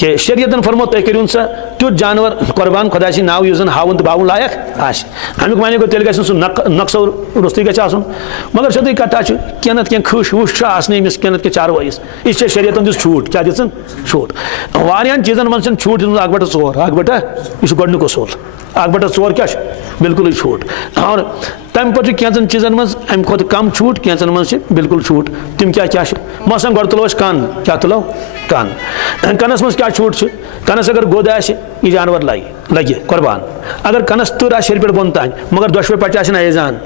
कि शरीयतन फरमो तुम करूँ सा तुत जानवर कुर्बान खुदा सी नाव यह हावन तो बावन लायक आश अमुक माने गो तेल गो नक्सो रुस्तु गु मगर सोदी कथा क्या नत क्या खुश वुश अमिस क्या नत चारवाइस यह शरीयतन दिस छूट क्या दिन छूट वारियान चीजन मन छूट दिन 1/4 1/, यह गोडनुक उसूल 1/4 क्या बिल्कुल छूट और तम पे कैंचन चीजन मज अम खुद कम छूट कैंचन मज बिल्कुल छूट तम क्या मसन गो तुलो कान क्या तुलो कान कनस मज क्या छूट कनस अगर गोद यह जानवर लगे कुर्बान अगर कनस तुर आ शर पे बोन तान मगर दोशवे पे ऐजान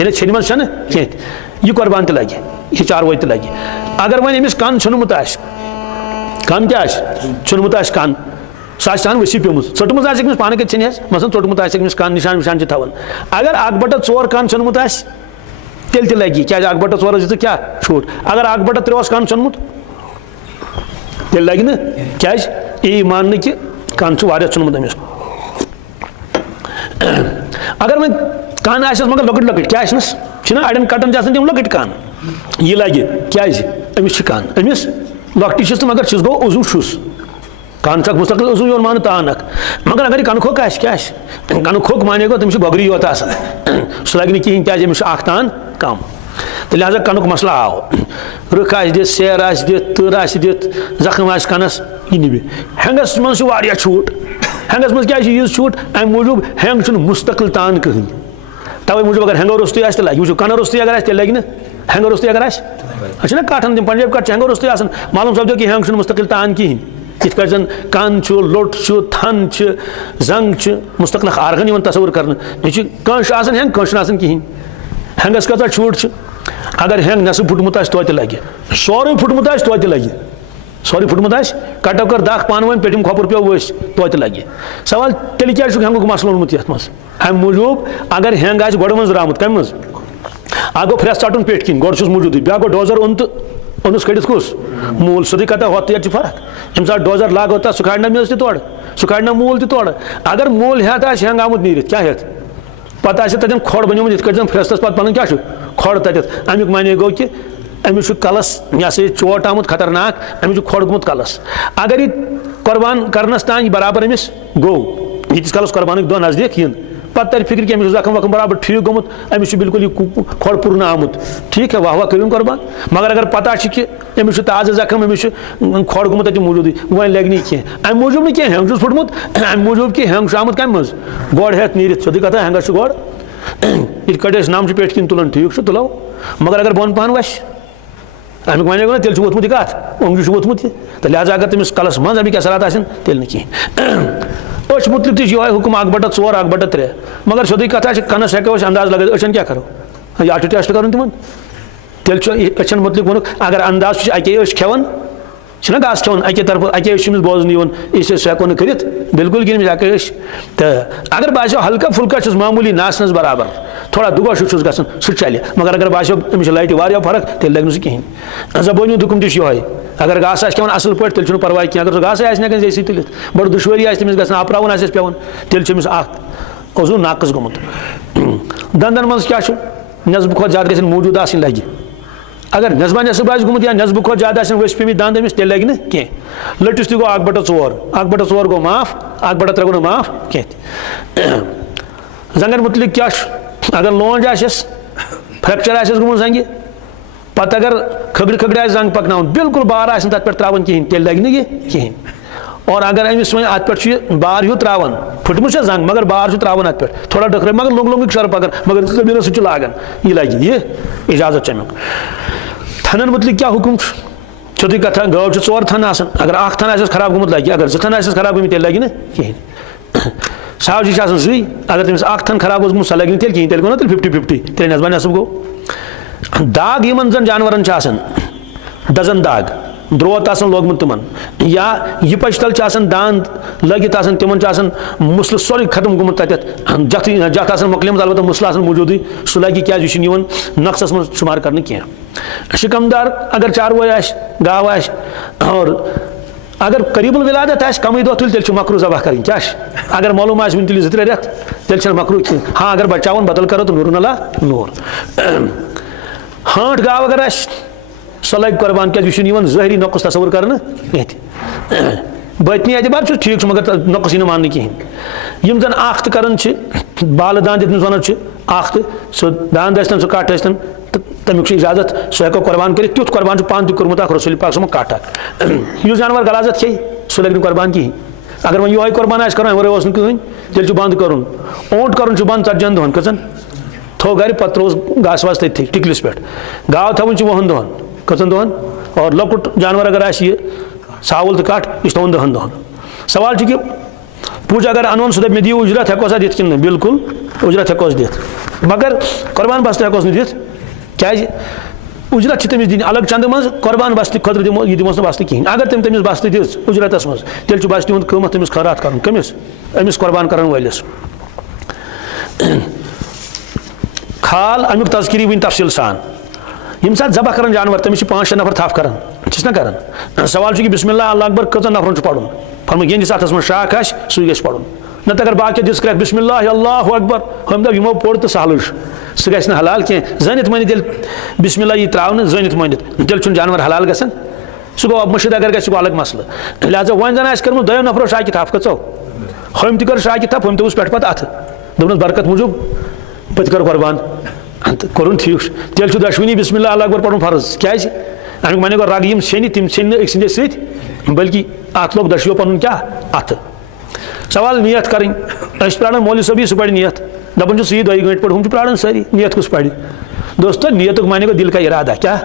ये छन मज कह यह कुर्बान तो लगे यह चारवो तो लगे अगर वन अमिस कान छुनमुत कान क्या छुनमुत कान सह वसी पेमुत चोटमुत आमिस पान कत छन मसन चोटमुत आमिस कान निशान विशान थवन अगर 1/4 कान छुनमुत तेल तो लगे क्या 1/4 क्या छूट अगर 1/3 कान छुनमुत तेल लगे ना क्या यही मान कि कान छुनमुत अमिस अगर वह कान आस मगर लकट लकट क्या अड़न कटन तम लकट कान यह लगे क्या अमिस कान अमिस लकटी तो मगर गो उजू छुस कान मुस्तकिल उजू योन मान तानक मगर अगर कन खोक क्या कन खोक माने गो तमिस गोगरी योत सह लगे कहें क्या अमिस तान कम तो लिहाजा कनुक मसला आव रुख दित सैर दित तर दित जख्म आ कनस यह निबि हेंगस मज छूट हेंगस मज क्या यह छूट अम मूजूब हेंग मुस्तकिल तान कहीं तवे मूजूब अगर हेंगो रुस्तु तो लगे वो कन रुस्तु अगर तेल लगे ना हेंगो रुस्तु अगर अच्छा काठन तम पंजाब कट हेंगो रुस्तु मालूम सपदो कि हेंग मुस्तकिल तान कहें इत पे जन कान लोट थन जंग मुस्तकिल आर्गन तस्वुर कर कंश हेंग कंश कहें हेंगस कचा छूट अगर हेंग नस फुटमुत तो लगे सोरे फुटमुत तो लगे सोरे फुटमुत कटो कर दाख पान वन पेटिम खोपुर पे वस तो लगे सवाल तेल क्या हेंगुक मसल ओनमुत ये मज अम मूजूब अगर हेंग आ गोड़ मज द्रामुत कम मज आ गो फ्रेस चटन पेट किन गोड़ मौजूद ब्या गो डोजर ओन तो ओनस कड़ित कुस मूल सोदी कथा होत फर्क यम सात डोजर लागो तथ सह काड़ना मेज तोड़ सह काड़ना मूल तोड़ अगर मूल हेत हेंग आमुत नीरित क्या हेत पता तथन खोड़ बनियोमुत इत कन फ्रेस्तस पे पन क्या खोड़ तथ अमुक माने गो कि अमिस कलस यह चोट आमुत खतरनाक अमिस खोड़ गोमुत कलस अगर यह कुर्बान करनस तान बराबर अमिस गो यीतिस कलस कुर्बान दो नजदीक इन पत् तर फिक्र कि अमिस जख्म वख्म बराबर ठीक गोमुत अमिस बिल्कुल यह खोड़ पुरन आमुत ठीक है वाह वाह करूँ कुर्बान मगर अगर पता कि अमिस ताज़ जख्म अमिस खोड़ गोमुत अत मौजूद वन लगे कह अम मूजूब कह हेंग फुटमुत अम मूजूब कि हेंग आमुत कम मज गोड़ हेत नीरित सोदी कथा हेंगस गोड़ इत कट नाम पेट किन तुलन ठीक तुलो मगर अगर बोन पान वस अमुक वन ना तेल वोतमुत कत ओंगजू वोतमुत तो लिहाजा अगर तमिस कलस मज अमिक असरात तेल न कहें अच मुतलिक तह हुक्म 1/4 1/3 मगर सोदी कथा कनस हेको अंदाज लगे अचन क्या करो यह टेस्ट कर तिमन तेल अचन मुतलिक वोनुक अगर अंदाज अके खेवन घास खेवन अके तरफ अके बोजन सह हेको न कर बिल्कुल गिन हेको तो अगर बासो हल्का फुल्का मामूली नासनस बराबर थोड़ा दुगोश ग सह चल मगर अगर बासो अमिस लाइट वारिया फर्क तेल लगे सह कहें जबोनी हुक्म तह अगर घास खेवन असल पे तेल परवाह कह अगर घास हेकान जैसे तुलित बड़ दुश्वारी तमिस ग अपरावन पे तेल उजू नाकस गोमुत दंदन मज क्या नस्ब खुद ज्यादा गन मौजूद लगे अगर नस्बा नस्ब गोमुत या नस्ब खुद ज्यादा वस पे दंद अमिस तेल लगे ना कह लटिस तह गो 1/4 1/4 गो माफ 1/3 गो माफ कह जंगन मुतलिक क्या अगर लोंज आस फ्रैक्चर आस गोमुत जंगे पत अगर खगड़ खगड़ आ जंग पकना बिल्कुल बार आ तथ पे त्रावन कहें तेल लगे ये कहें और अगर अमिस वो अत पे बार हूँ त्रावन फुटमुत जंग मगर बार त्रावन अत पे थोड़ा डखर मगर लोंग लोंग शर्प अगर मगर कबीर सह लागान यह लगे ये इजाजत अमुक थनन मुतलिक क्या हुक्म सोदी कथा गौ 4 थन अगर अख थन खराब गोमुत लगे अगर 2 थन खराब गई तेल लगे ना कहें सावजी जी अगर तमिस अख थन खराब गोमुत सह लगे तेल कहें तेल गो ना 50-50 तेल नस्बा नस्ब गो दाग यमन जन जानवरन दजन दाग द्रोत लोगमुत तिमन या यह पचतल दांद लगित तिमन मुसल सोरे खत्म गोमुत तथ जत मोकलिमत अलबत्ता मुसल मौजूद सह लगे क्या नक्सस मज शुमार कर कह शिकमदार अगर चारवो गाव और अगर करीबुल विलादत कम दो तुल तेल मकरू जबह कर क्या अगर मालूम आ तुल 2-3 रेत तेल मकरू हाँ अगर बचावन बदल करो तो नूर नला नूर हाँट गाव अगर सह लगे कुर्बान क्या जहरी नकुस तस्वुर कर बतनी एतबार ठीक मगर नकस यह मानने कहें यम जन आख कर बाल दान दित वन आख सह दान दस्तन सह कट तन तमिक इजाजत सह हेको कुर्बान कर तुथ कुर्बान पान तुर्मुत रसूल पाक सम कट यु जानवर गलाजत खे सह लगे कुर्बान कहें अगर वो यह कुर्बान आस कर कहें तेल बंद कर ओट कर बंद 40 दोहन कचन थो गर पे त्रोस घास वास तथि टिकलिस पे गाव थवन 20 दोहन कचन दोहन और लकुट जानवर अगर सावल तो कट यह थवन 10 दोहन सवाल कि पूजा अगर अनोन सह मे दियो उजरत हेकोसा दित कि बिल्कुल उजरत हेकोस दित मगर कुर्बान बस्त हेकोस दित क्या उजरत तमिस दिन अलग चंद मज कुर्बान बस्त खुद यह दिमोस बस्त कहें अगर तमिस बस्त दिस उजरतस मज तेल बस्त हूँ कमत तमिस खैरात कर कमिस अमिस कुर्बान कर वलिस खाल अमुक तस्करी वन तफसील सान यम सात जबह कर जानवर तमिस 5-6 नफर थप कर ना सवाल कि बिस्मिल्लाह अल्लाह अकबर कचन नफरन पढ़ुन फरमाया येंदिस अथस मज शाख आस सू गस पढ़ुन नत अगर बाकी दिस क्रैक बिस्मिल्लाह अल्लाहु अकबर हम दप यमो पोड़ तो सहल सह गस हलाल कह जनित मनित बिस्मिल्लाह यह त्रावन जनित मनित तेल जानवर हलाल गसन सह गो मुशीद अगर गो अलग मसल लिहाजा वन जन कर 2 नफरों शाकि थप कचो हम तक शाकि थप हम तस पे पे अथ दोपन बरकत मूजूब पे कर कुर्बान कोर ठीक तेल 10वीं बिस्मिल्लाह अल्लाह अकबर पढ़ुन फर्ज क्या अमुक माने गो रग यम छेन तम छेन अक सद सत बल्कि अत लोग दशियों पन क्या अथ सवाल नियत करें प्राण मौलवी सभी सह पढ़ नियत दपान सही 2 घंटे पढ़ हम प्राण सारी नियत कुछ पढ़ दोस्तों नियत माने गो दिल का इरादा क्या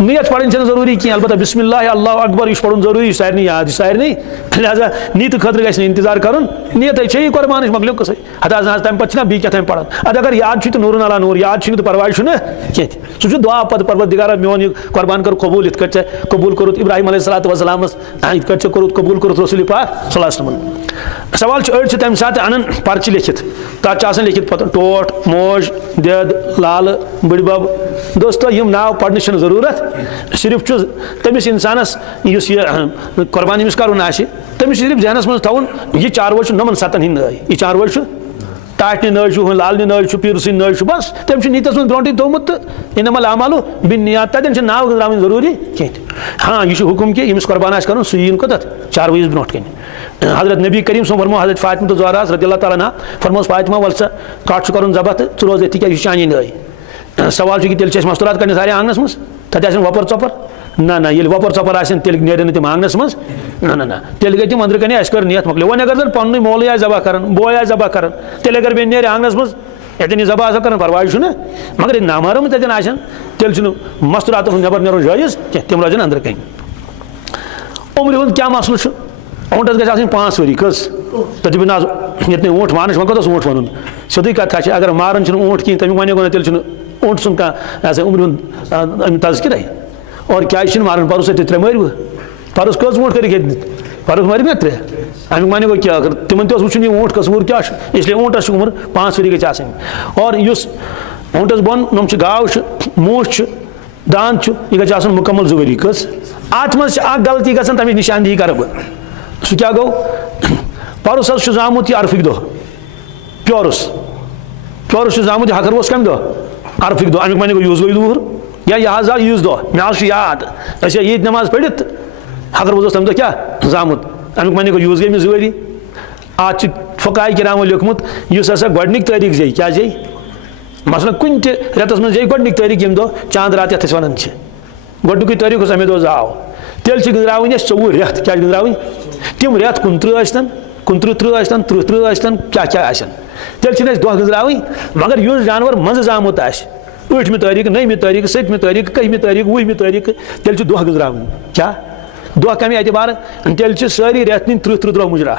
नियत पढ़ जरूरी कह अलबत्ता बिस्मिल्लाह अल्लाह अकबर यह पढ़ जरूरी सारे याद सारे लिहाजा नीत खतर ग इंतजार कर नियत छे कुर्बान मकलो कस हत तम पे बी क्या पढ़ान अद अगर याद तो नूर अला नूर याद तो परवाह कह सह दुआ पे परवरदिगारा मोन यह कुर्बान कर कबूल इत कबूल कोरुत इब्राहिम अलैहिस्सलाम इत कोरुत कबूल कोरुत रसूल पाक सल्लल्लाहु अलैहि वसल्लम सवाल अड़ तम सात अन पर्च लिखित तथ लिखित पे टोट मोज देद लाल बड़बब दोस्तों यम नाव पढ़ने जरूरत सिर्फ तमिस इंसानस यह कुर्बान यमिस कर तमिस सिर्फ जहनस मज थवन यह 4 वोल 9 7 हिंद नय यह 4 वोल टाट नय लाल नय पीर सिंह नय बस तम नीतस मज ब्रोट थोमुत इनमल अमालु बिन्नियात तथन नाव गजरावन जरूरी कह हाँ यह हुकुम कि यमिस कुर्बान आस कर सह कत 4 वज ब्रोट कन हजरत नबी करीम सो फरमो हजरत फातिमा ज़हरा रज़ियल्लाहु तआला अन्हा फरमोस फातिमा वल सा कट कर जबह तो रोज ये क्या चानी नय सवाल कि तेल मस्तूरात कर सारे आंगनस मज तथ वपर चपर ना ना ये वपर चपर तेल नेरन तम आंगनस मज ना ना ना तेल गई तम अंदर कने अस कर नियत मकल वन अगर पन्न मोल जबह कर बोय जबह कर तेल अगर बे नेर आंगनस मज यन यह जबह कर परवाह मगर नामहरम तथन तेल मस्तूरात नबर नेर जायज़ कह तम रोजन अंदर कन उम्र हूँ क्या मसल ऊँटस गई 5 वरी कस तथ ना ये ऊँट मान वो कतस ऊँट वन सीधी कथा अगर मारन ऊँट कहें तमिक वन गो तेल ऊँट सुन कह उम्र हूँ तस्कर और क्या मारन परस 3 मरव परस कस ऊँट कर परस मर मे 3 अमुक माने गो क्या अगर तिमन वो ऊँट कसूर क्या इसलिए ऊँटस उम्र 5 वरी गई और इस ऊँटस बोन नम गाव मूछ दांद यह गई मुकम्मल 2 वरी कस अत मज गलती ग तमिक निशानदेही कर बह सह क्या गो परस जामुत यह अरफिक दह प्योरस जामुत यह हकर कम दह अरफिक दह अमुक माने गो यूज गई दूर या यह यूज दह मे याद अस ईद नमाज पढ़ित हकर वोस तम दह क्या जामुत अमुक माने गो यूज गई 2 वरी अत फ़क़ाए किरामो लिखमुत इस हसा गोडनिक तारीख जे क्या जे मसला कुन रेतस मज जे गोडनिक तारीख यम दह चांद रात यथ वन गोडनिक तारीख अमे दह जाव तेल गुजरावन 24 रेत क्या गुजरावन तम रेत 29 30 30 क्या क्या तेल दह गुजरावन मगर युस जानवर मज जामुत आठमी तारीख 9वीं तारीख 7वीं तारीख 1वीं तारीख 20वीं तारीख तेल दह गुजरावन क्या दह कमे एतबार तेल सारी रेत नी 30 दह मुजरा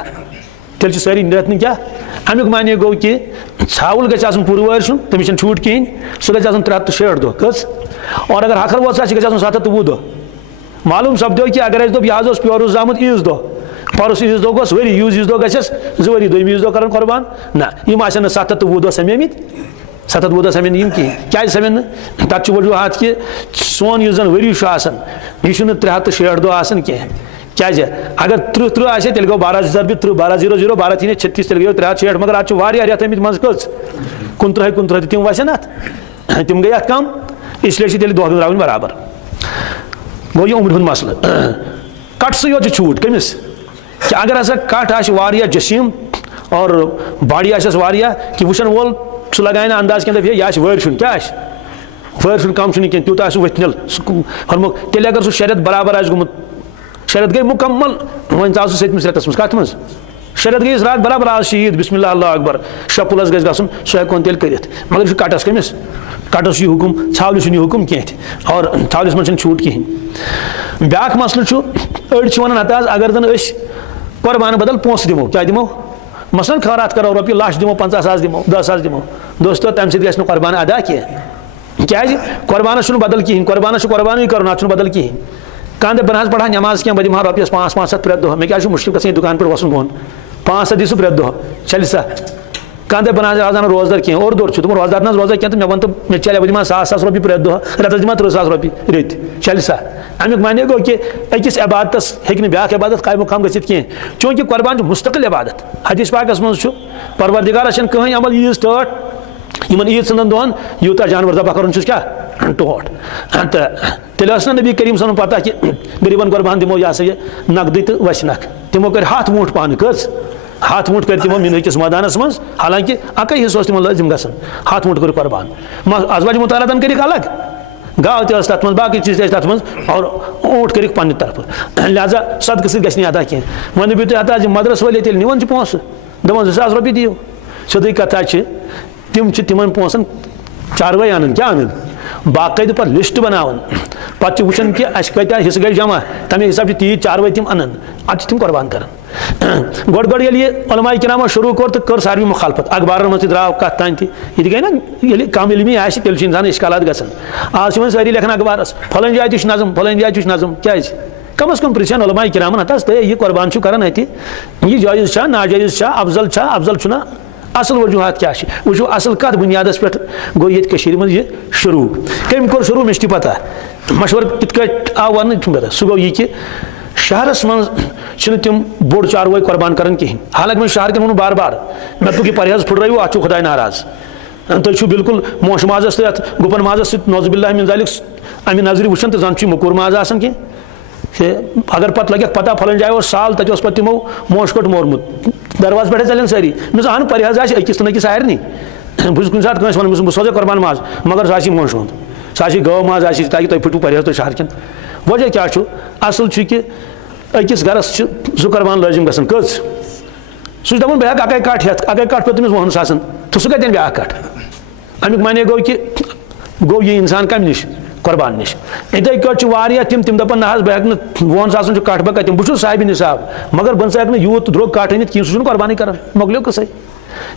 तेल सारी रेत नी क्या अमुक माने गो कि छावल गई पूर वर सुन तमिस छूट कहें सह गई 360 दह कस और अगर हखर वोस गई 720 दह मालूम सपदो कि अगर दप यह प्योर जामुत ईज दह परस ईज दह गोस वरी यूज ईज दह गस 2 वरी 2 ईज दह कर कुर्बान ना यम 720 दह समेमित 720 दह समेन यम कहें क्या समेन तथ वजूहत कि सोन यह जन वरी यह 360 दह कह क्या अगर 30 आसे तेल गो 12 12 12 3 36 तेल गो 360 मगर अत रेत आमित मज कस 29 तम वसन अत तम गई अत कम इसलिए तेल दह गुजरावन बराबर गो यह उम्र हूँ मसल कट सो छूट कमिस कि अगर हसा कट आया जसीम और बॉडी आसस कि वुचन वोल सह लगाए ना अंदाज क्या यह वर शुन क्या वर शुन कम कह तूत वथनल हरमुक तेल अगर सह शरीयत बराबर गुमुत शरीयत गई मुकम्मल वन चा सतमिस रेतस मज कत मज शरीयत गई रात बराबर आज ईद बिस्मिल्लाह अल्लाह अकबर शपुलस गस गसन सह हेकोन तेल करित मगर कटस कमिस कटस यह हुकुम छावलिस यह हुकुम कह और छावलिस मन छूट कहें ब्याक मसल अड़ वन हत अगर जन कुर्बान बदल पोस दिमो क्या दिमो मसलन खैरात करो रोपये लाख दिमो 50,000 दिमो 10,000 दिमो दोस्तों तम सत कुर्बान अदा कह क्या कुर्बान बदल कहें कुर्बान कुर्बान कर ना बदल कहें कह दे बह पढ़ा नमाज क्या बह दिमा रोपये 500 प्रे दह मे क्या मुश्किल गई दुकान पर वसन बोन 500 दिसु प्रे दह चल सा कह दे बह आज रोजदार कह और दौर तुम रोजदार ना रोजा क्या मे वन तो मे चल बह दिमा 100,000 रुपये प्रे दह रतस दिमा 30,000 रुपये रेत चल सा अमुक माने गो कि अकिस इबादत हेक ब्या इबादत कायम कम गि कह चूंकि कुर्बान मुस्तकिल इबादत हदीस पाकस मज परवरदिगारस कहीं अमल ईज स्टार्ट इन ईद संदन दोहन यूता जानवर दबा कर क्या टोट तो तेल ना नबी करीम सन पता कि गरीबन कुर्बान दिमो यह सा यह नकदी तो वसनक तमो कर 100 वूट पान कच 100 वूट कर तमो मिनकिस मैदानस मज हालांकि अक हिस्स तमो लाजिम ग 100 वूट कर कुर्बान अजवाज मुतालतन कर अलग गाव तथ मज बाकी चीज तथ मज और ऊँट कर पन्ने तरफ लिहाजा सदक सत गि अदा कह वो दपो तुम अत मदरस वाले तेल निवन पोस दपान 2,000 रुपये दियो सोदी कथा तिम तिमन पोसन चारवाई अन क्या अन बाकायद पर लिस्ट बनावन पे वुचन कि कत हिस्स गई जमा तमें हिसाब से तीज चारवाई तिम अनन अब तिम कुर्बान कर गोड़ गोड़ ये उलमा किरामो शुरू कोर तो कर सारी मुखालफत अखबार मज द्राव कत तान यह गई ना ये कम इलमी तेल इंसान इश्कालात गसन आज सारी लेखन अखबारस फलन जाए नज़म फलन जाए नज़म क्या कम अज कम पृछन उलमा किरामन हत यह कुर्बान कर यह जायज़ नाजायज़ अफजल चुना असल वजूहत क्या वो असल कत बुनियाद पे गो ये मज यह शुरू कम कोर शुरू मे पता मशवर कित आव वन सह गो यह कि शहरस मज तम बोड़ चारवाई कुर्बान कर कहें हालांकि मैं शहर के बार बार मे तुक यह परहेज फुटरू अत खुदा नाराज तुम बिल्कुल मोश माजस तो गुपन माजस नौजुबिल्लाह मिन ज़ालिक अमि नजर वुचन तो जन मकूर माज आसान कह अगर पत लगे पता फलन जाए साल तक पे तमो मोश कट मोरमुत दरवाज पे चलन सारी मे अहन परहेज अकिस तो नकिस सारे बस कुछ सात वन बह सोजे कुर्बान माज मगर सह मोश वोन सह गौ माज ताकि तुम फुटू परहेज तो शहर कन वजह क्या असल कि अकिस गरस जु कुर्बान लाजिम गसन कच सह दपान बह अकै कट हेत अकै कट पे तमिस वहनस आसान तो सह कतन ब्या कट अमुक माने गो कि गो यह इंसान कम निश कुर्बान निश इथे कट तिम दपान ना बह वहनस आसान कट बह कतम बहुत साहिब निसाब मगर बन सा यूत द्रोग कट अनित कह सह कुर्बानी कर मोकलो कसे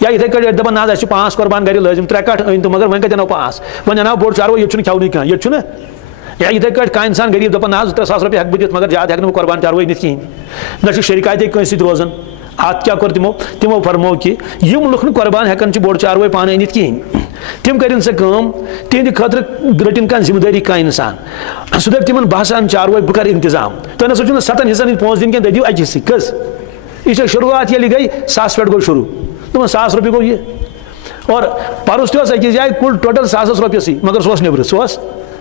या इथे कट दपान ना 5 कुर्बान गर लाजिम 3 कट अन तो मगर वन कतन 5 वन अना बोड़ चारो ये खेवन कह ये या इथे कट कह इंसान गरीब दपान ना 3,000 रुपये हेक बह मगर ज्यादा हेक कुर्बान चारवाई नित कहें ना शरीकात कंस रोजान अत क्या कर तिमो फरमो कि यम लुक कुर्बान हेकान बोड़ चारवाई पान अनित कहें तिम कर तिहद खतर रटिन कह जिम्मेदारी कह इंसान सह दप तिमन बह सा चारवाई बह कर इंतजाम तुम ना 7 हिस्सन पोस दिन कह दिव अकिस कस यह शुरुआत ये गई 100 पे गो शुरू तुम 100 रुपये गो ये और परस तो अकिस जाए कुल टोटल 100 रुपये सी मगर सह नबर सह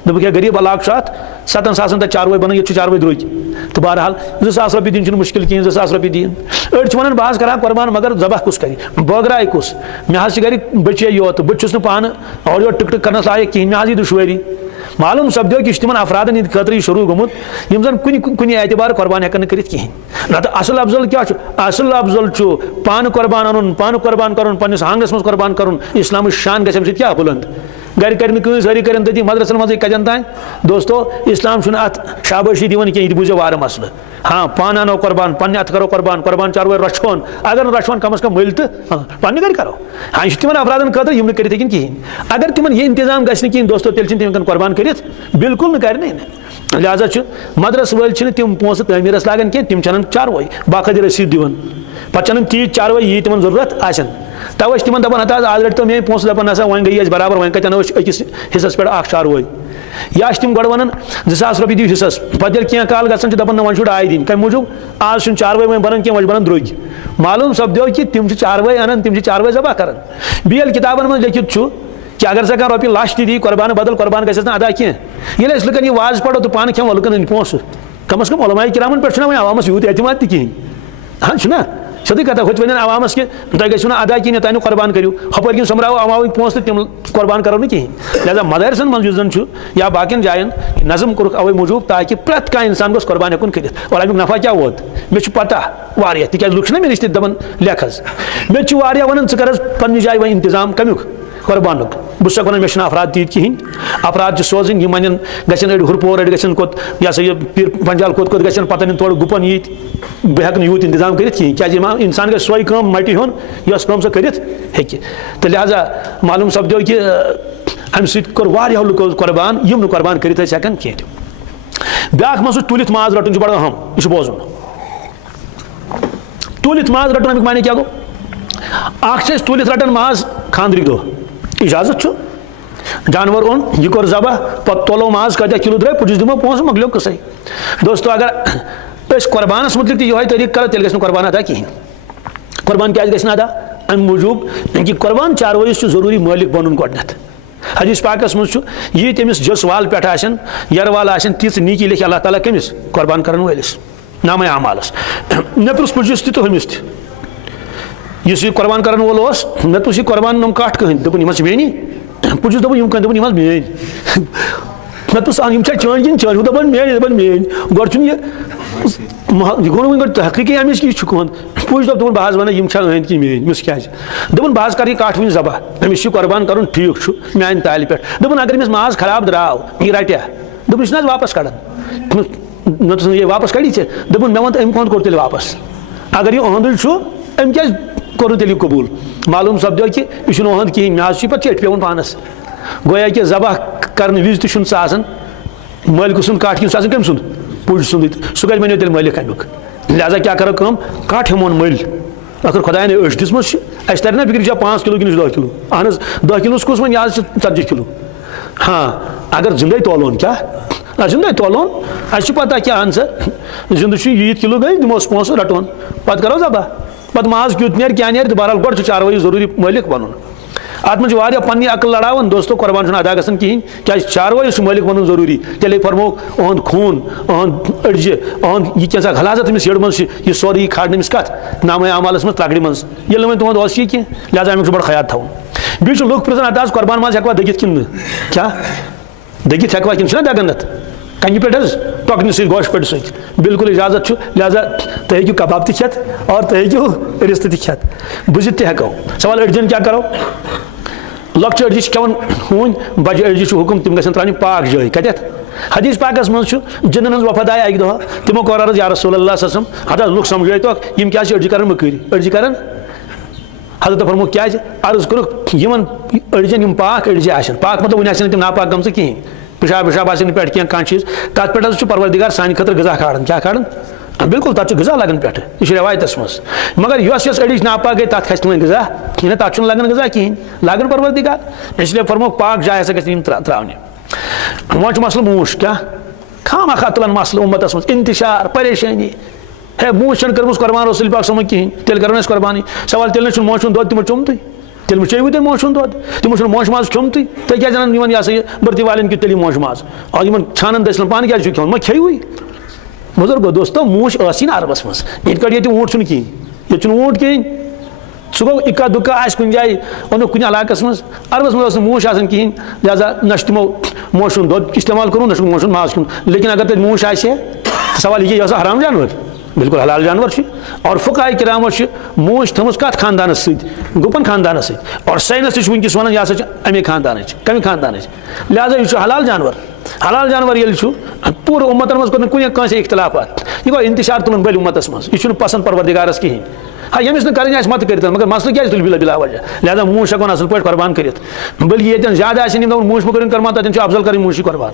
दप क्या गरीब इलाक 7 सासन तक चारवाई बन ये चारवाई द्रोग तो बहरहाल 2,000 रुपये दिन मुश्किल कहें 2,000 रुपये दिन अड़ वन बह कर कुर्बान मगर जबह कुस कर बगराय कुस मे गर बचे योत बहुत पान और यो टिक टिक कर लायक कहें मे यह दुश्वारी मालूम सपदो कि तिमन अफरादन हंद खतर शुरू गोमुत यम जन कुन एतबार कुर्बान हेकन कर कहें नत असल अफजल क्या असल अफजल पान कुर्बान अन पान कुर्बान कर पन्नस आंगनस मज कुर्बान कर इस्लाम शान गि क्या बुलंद गर कर सारी कर तथी मदरसन मज कजन तान दोस्तों इस्लाम अत शाबाशी दिवन कह बूझो वार मसल हाँ पान अनो कुर्बान पन्ने अत करो कुर्बान कुर्बान चारवाई रचोन अगर रचोन कम अज कम मल तो पन्ने गर करो हाँ यह तिमन अफरादन खतर यम कर कहें अगर तिमन यह इंतजाम गि कहें दोस्तों तेल तिम कुर्बान कर बिल्कुल कर लिहाजा मदरस वाल तिम पोस तमीरस लागान कह तिम चन चारवाई बाकायदे रसीद दिवन पे चन तीज चारवाई यी तिमन जरूरत आसन तवे तिमन दपान हत आज रट तो मे पोस दपान ना वन गई बराबर वन कतन अकिस हिस्सस पे चारवाई या तिम गो वन 2,000 रुपये दिव हिस्सस पे क्या काल गन दपान वन आय दिन कम मूजूब आज चारवाई वन बन कह वन द्रोग मालूम सपदो कि तिम चारवाई अन तिम चारवाई जबा कर बेल किताबन मज लिखित कि अगर सा रुपये लाश दी कुर्बान बदल कुर्बान गस अदा कह ये लुकन यह वाज पढ़ो तो पान खेव लुकन पोस कम अज कम उलमा किरामन पे वो आवामस यूत एतमाद कहें हाँ ना सदी कथा हुत वन अवामस कि तुम गो ना अदा कहें तुम कुर्बान करो हपर कन समराव अवाव पोस तम कुर्बान करो ना कहें लिहाजा मदरसन मज या बाकी जायन नज़म कोर अवे मूजूब ताकि प्रत कह इंसान गोस कुर्बान हेकुन कर और अमुक नफा क्या वोत मे पता वारिया तिक लुक ना मे नश दपान लेख मे वन कर पन्ने जाय वन इंतजाम कमुक कुर्बान बस वन मे अफराद तीत कहें अफराद सोजन यम वन गन अड़ हुरपोर अड़ गन कोत यह सा यह पीर पंजाल कोत कोत गन पता तोड़ गुपन ये बह हेक यूत इंतजाम कर कहें क्या इंसान गई सोई कम मटि हन यस कम सो कर तो लिहाजा मालूम सपदो कि अम सह लुको कुर्बान यम कुर्बान कर हेकान कह ब्या मज तुलित माज रटन बड़ा अहम यह बोजन तुलित माज रटन अमुक माने क्या गो तुलित रटन माज खानद्री दो इजाजत जानवर ओन यह कोर जबह पत तोलो माज कत किलो द्रे पुजिस दिमो पोस मकलो कस दोस्तों अगर कुर्बानस मुतलिक यह तरीक करो तेल गो कुर्बान अदा कहें कुर्बान क्या गि अदा अम मूजूब कि कुर्बान चारवयस जरूरी मालिक बनन गोडनथ हदीस पाकस मज यह तमिस जस वाल पे यरवाल तीस नीकी लिख अल्लाह ताला कमिस कुर्बान करन वलिस नाम आमालस मे पुस पुजिस तो हमिस इस कुर्बान करन वोल मे पुस कुर्बान नम कट कहें दोपन यह मेनी पुजिस दोपन यम कह दोपन मेन मे पुस चन किन चन दोपन मेन गोड गो वन तहकीकी अमिस कि पुज दोप बह वन यम अहद कि मेन मिस क्या दोपन बह कर कट वन जबह अमिस कुर्बान कर ठीक मान ताल पे दोपन अगर अमिस माज खराब द्राव यह रटा दोपन यह वापस कड़ान मे ये वापस कड़ी दोपन मे वन अम कौन कोर तेल वापस अगर यह अहद अम क्या कोर तेल कबूल मालूम सपदो कि यह अहद कहें मे पे चेट पे पानस गोया कि जबह कर विज तह मालिक सुंद कट कि कम सुंद पुज सुंद सह गो मनो तेल मालिक अमुक लिहाजा क्या करो कम कट हमोन मल अगर खुदा ने अश दिसम अस तर ना फिक्र 5 किलो कि 10 किलो अहन 10 किलो कस वन आज 40 किलो हाँ अगर जिंदे तोलोन क्या जिंदे तोलोन अस पता क्या अहन सर जिंद यीत किलो गई दिमोस पोस रटोन पत करो जबह पत माज क्यूत नेर क्या नेर बहरहाल गोड चारवई जरूरी मालिक बनन अत मज पन्नी अकल लड़ावन दोस्तों कुर्बान अदा गसन कहें क्या चारवई मालिक बनन जरूरी तेल फरमो अहद खून अहद अड़ज अहद यह क्या हलाजत अमिस यड़ मज यह सोरी खाड़ अमिस कत नाम आमालस मज तगड़ मज ये वो तुहद यह कह लिहाजा अमुक बड़ खयाल थवन बी लुक पृछन अत कुर्बान माज हेकवा दगित कि क्या दगित हेकवा कि दगन अत कंज पे टोकन सत गोश पे सत बिल्कुल इजाजत लिहाजा तुम हेकू कबाब तत और तुम हेकू रिश्त तत बुजित हेको सवाल अड़जन क्या करो लक्च अड़ज खेवन हून बज अड़ज हुकुम तम गन त्रान पाक जाय कत हदीस पाकस मज जिन्न हज वफद आय अक दह तमो कोर अर्ज या रसूलल्लाह सल्लल्लाहु अलैहि वसल्लम हद लुक समझ तो यम क्या अड़ज कर मकरी अड़ज कर हजरत फरमो क्या अर्ज कर अड़जन पाक अड़ज पाक मतलब वन तम नापाक गम कहें पेशाब वेशाब आन पे कह कह चीज तथ पे परवरदिगार सान खतर गजा खाड़न क्या खाड़न बिल्कुल तथ गजा लगन पे यह रवायतस मज मगर यस अड़ज नापाक गई तथ खस गजा कहें तथ लगन गजा कहें लागन परवरदिगार इसलिए फरमो पाक जाय हसा गम त्रावने वो मसल मूश क्या खामा खा तुलान मसल उम्मतस मज इंतशार परेशानी है मूश कर्म कुर्बान रसूल पाक समझ कहें तेल करो कुर्बानी सवाल तेल मोशन दो तमो चुमत तेल चेव तुम मोशन दो तमो मोश माज चुमत तुम क्या जान यह सा बर्ती वाले कि तेल मोश माज और इन छानन दसलन पान क्या खेवन मा खेवुई बुजुर्गो दोस्तों मूश ना अरबस मज ये ऊँट कहें ये ऊँट कहें सह गो इक्का दुक्का आस कुन जाए ओनुक कुन इलाकस मज अरबस मज मूश आसान कहें लिहाजा न तमो मोशन दो इस्तेमाल करूँ न मोशन माज खुन लेकिन अगर तक मूश आसे सवाल यह हराम जानवर बिल्कुल हलाल जानवर और फुकाए किरामो मूश थमस कत खानदानस गुपन खानदानस और साइंस वनकस वन यह अमे खानदान कमे खानदान लिहाजा यह हलाल जानवर ये पूर उम्मतन मज कुन कंस इख्तलाफात यह गो इंतशार तुलन बल उम्मतस मज यह पसंद परवरदिगारस कहें हाँ यमिस कर मत कर मगर मसल क्या तुल बिला वजह लिहाजा मूश हेन असल पे कुर्बान कर बल्कि ये ज्यादा मूश कर कुर्बान तथन अफजल कर मूश कुर्बान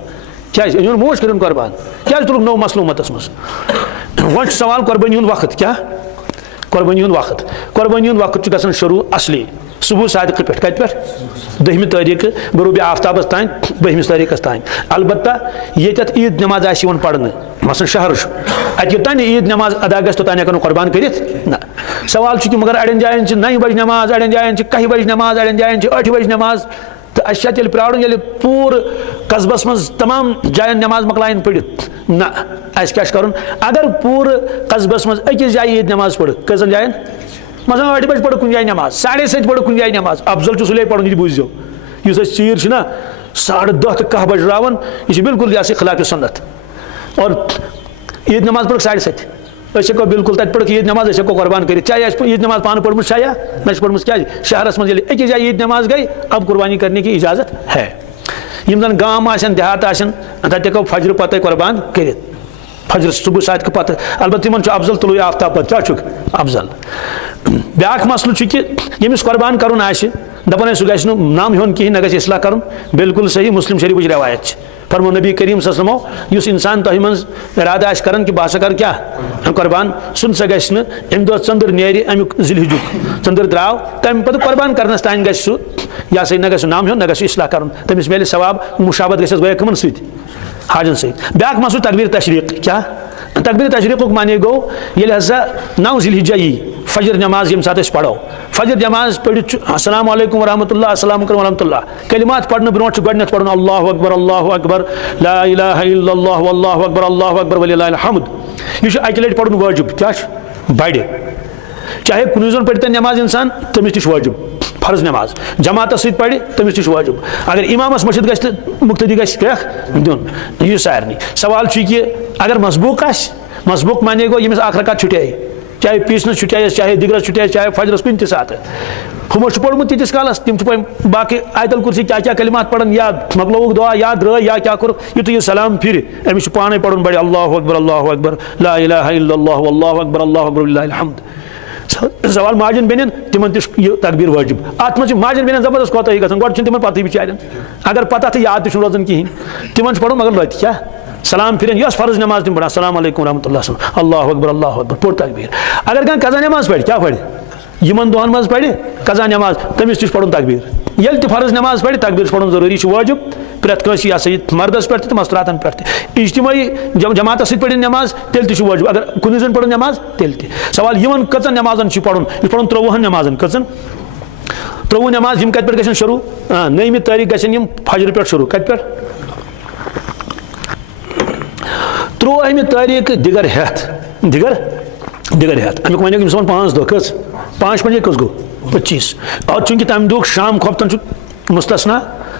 क्या मूश कर कुर्बान क्या तुल नो मसल उम्मतस मज वो सवाल कुर्बानी वक्त क्या कुर्बानी वक्त गसन शुरू असली सुबह सादिक पे कत पे 10वीं तारीख गरूब आफ्ताबस तान 12वीं तारीखस तान अलबत्ता ये ईद नमाज पढ़ने मसल शहर अत योतान ईद नमाज अदा गो तोतान हेकन कुर्बान कर ना सवाल कि मगर अड़न जायन 9 बज नमाज अड़न जायन 1 बज नमाज अड़न जायन 8 बज नमाज तो अशा तेल प्राड़न ये पूर कस्बस मज तमाम जायन नमाज मकलाइन पढ़ित ना अस क्या कर अगर पूर कस्बस मज अकिस जाय ईद नमाज पढ़ कजन जायन मजा 8 बजे पढ़ कुन जाय नमाज 7:30 पढ़ कुन जाय नमाज अफजल सुले पढ़ ये बूझो इस चीर ना 10:30 तो 10 बज रावन यह बिल्कुल यह खिलाफ सुन्नत और ईद नमाज पढ़ 7:30 हेको बिल्कुल तक पढ़ ईद नमाज हेको कुर्बान कर चाहे ईद नमाज पान पढ़ या ना पढ़ क्या शहरस मज अकिस जाय ईद नमाज गई अब कुर्बानी करने की इजाजत है यम जन गाँव आसन देहात आसन तत हेको फजर पत कुर्बान कर फजर सुबह 7 पत अलबत्त तिमन अफजल तुलु आफ्ताब पत क्या अफजल ब्याक मसल कि यमिस कुर्बान करुन आसि दपान सह गि नाम हेन कहीं न इस्लाह कर बिल्कुल सही मुस्लिम शरीफ रवायत फरमो नबी करीम सल्लल्लाहु अलैहि वसल्लम युस इंसान तह मन इरादा आस करन कि बह कर क्या कुर्बान सुन सह गि अम दह चंद्र नेरि अमुक जिलहिजुक चंद्र द्राव तम पत कुर्बान करनस तान गि सह यह सही न नाम हेन न इस्लाह कर तमिस मिले सवाब मुशाबत गस गोया कमन सत हाजन सत ब्याक मसू तकबीर तशरीक क्या तकबीर तशरीक माने गो ये हसा 9 जिलहिज्जा यी फजर नमाज यम साथ पढ़ो फजर नमाज पढ़ अस्सलाम वालेकुम वरहमतुल्लाह अस्सलाम वरहमतुल्लाह कलिमात पढ़ने ब्रोट गडनत पढ़न अल्लाहु अकबर ला इलाहा इल्लल्लाह वल्लाहु अकबर वलिल्लाहिल हम्द यह अकि लटि पढ़न वाजिब क्या बड़े चाहे कुन जन पढ़ते नमाज इंसान तमिस ति वाजिब फर्ज नमाज जमात सत पढ़ तमिस ति वाजिब अगर इमामस मस्जिद गि मुक्तदी गह दुन यह सारे सवाल कि अगर मसबूक मसबूक माने गो यमिस आख रकात छुटे चाहे पीसनस छुटे चाहे दिगरस छुटे चाहे फजरस कुन सात हुमो पढ़मुत तीस कालस तम बाकी आयतल कुर्सी क्या क्या कलिमात पढ़न या मकलोक दुआ या द्र या क्या कर यु सलाम फिर अमिस पाने पढ़न बड़े अल्लाहु अकबर ला इलाहा इल्लल्लाह वल्लाहु अकबर वलिल्लाहिल हम्द सवाल माजन बेन तिमन तकबीर वाजिब अत मज माजन बेन जबरदस्त कोताही गन गो तिम पत बिचार अगर पता तो याद रोजान कहें तिमन पढ़ो मगर लत क्या सलाम फिर यस फर्ज नमाज तुम पढ़ा अस्सलाम वालेकुम रहमतुल्लाह अल्लाहु अकबर पुर तकबीर अगर कह कज़ा नमाज पढ़ क्या पढ़ यमन दोहन मज पढ़ कज़ा नमाज तमिस ति पढ़न तकबीर ये फर्ज नमाज पढ़ तकबीर पढ़न जरूरी वाजिब प्रत कंस यह मर्दस पे तो मस्तरातन पे इज्तिमाई जमात सत पढ़ नमाज तेल ति वाजिब अगर कुन जन पढ़ नमाज तेल ति सवाल यमन कचन नमाजन पढ़न यह पढ़न 53 नमाजन कचन 53 नमाज यम कत पे गन शुरू 9 तारीख गन यम फजर पे शुरू कत पे 3 तारीख दिगर हेत अमुक वन सन 5 दह कस 5 पंजे कस गो 25 और चूंकि तम दुख शाम खोपतन मुस्तस्ना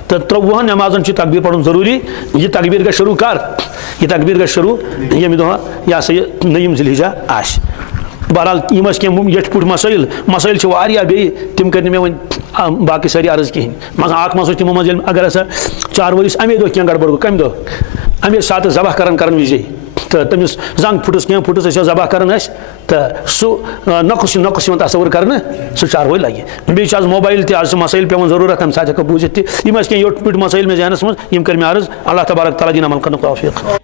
तो 53 नमाजन तकबीर पढ़न जरूरी यह तकबीर ग शुरू कर यह तकबीर ग शुरू यम दह यह सा 9 जिलहिज्जा आश बहरहाल यम ये पुट मसाइल बे तम कर मे वन बाकी सारी अर्ज कहें मजा मस तमो मज अगर हसा 4 वरिस अमे दह क्या गड़बड़ गो कम दह अमे सात जबह कर विजे तो तमिस जंग फुटस क्या फुटस जबह कर तो सह नकुस तस्वर कर सह 4 वो लगे बे मोबाइल आज मसाइल पे जरूरत तम सात बूझित तम योट पुट मसाइल मे जहनस मज कर मे अर्ज अल्लाह तबारक तआला दिन अमल कर तौफीक।